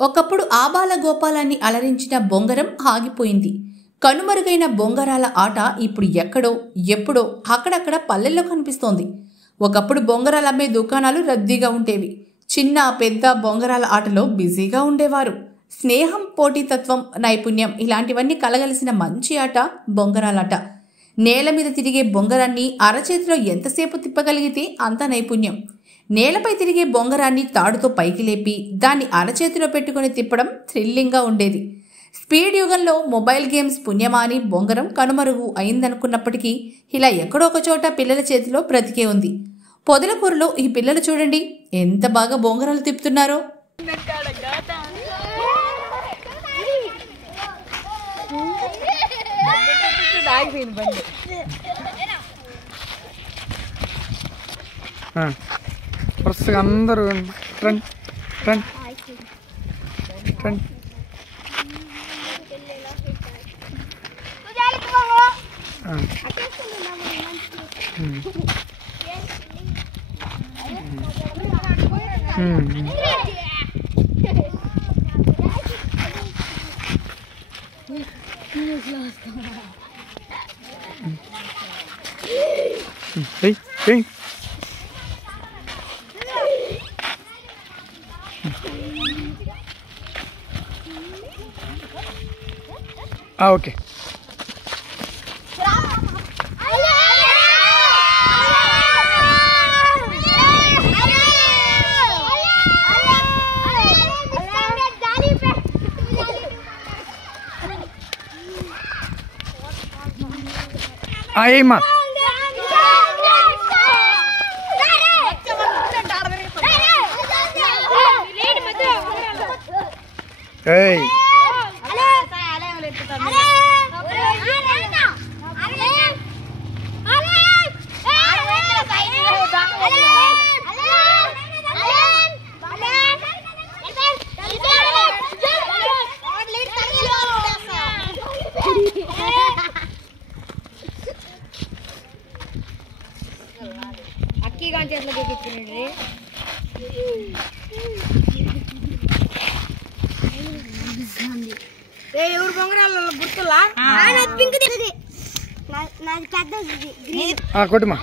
ఒకప్పుడు ఆబాల గోపాలాన్ని అలరించిన బొంగరం ఆగిపోయింది. కనుమరుగైన బొంగరాల ఆట ఇప్పుడు ఎక్కడో ఎప్పుడో అక్కడక్కడ పల్లెల్లో కనిపిస్తోంది. ఒకప్పుడు బొంగరాలు అమ్మే దుకాణాలు రద్దీగా ఉండేవి. చిన్న పెద్ద బొంగరాల ఆటలో బిజీగా ఉండేవారు. స్నేహం, పోటీతత్వం, నైపుణ్యం ఇలాంటివన్నీ కలగలిసిన మంచి ఆట బొంగరాలాట. నేల మీద తిరిగే బొంగరాన్ని అరచేతిలో ఎంతసేపు తిప్పగలిగితే అంత నైపుణ్యం. నేలపై తిరిగే బొంగరాన్ని తాడుతో పైకి లేపి దాన్ని అరచేతిలో పెట్టుకుని తిప్పడం థ్రిల్లింగ్గా ఉండేది. స్పీడ్ యుగంలో మొబైల్ గేమ్స్ పుణ్యమా అని బొంగరం కనుమరుగు అయిందనుకున్నప్పటికీ ఇలా ఎక్కడో ఒక చోట పిల్లల చేతిలో బ్రతికే ఉంది. పొదలకూరులో ఈ పిల్లలు చూడండి ఎంత బాగా బొంగరాలు తిప్పుతున్నారో. వరుసగా అందరూ రన్ రన్ రన్. ఓకే. ఏమా ఏయ్ అక్కి గాని చేతిలోకి ఎక్కించుకుని ఎవరు బొంగరాలు గుర్తులా కొట్టుమా.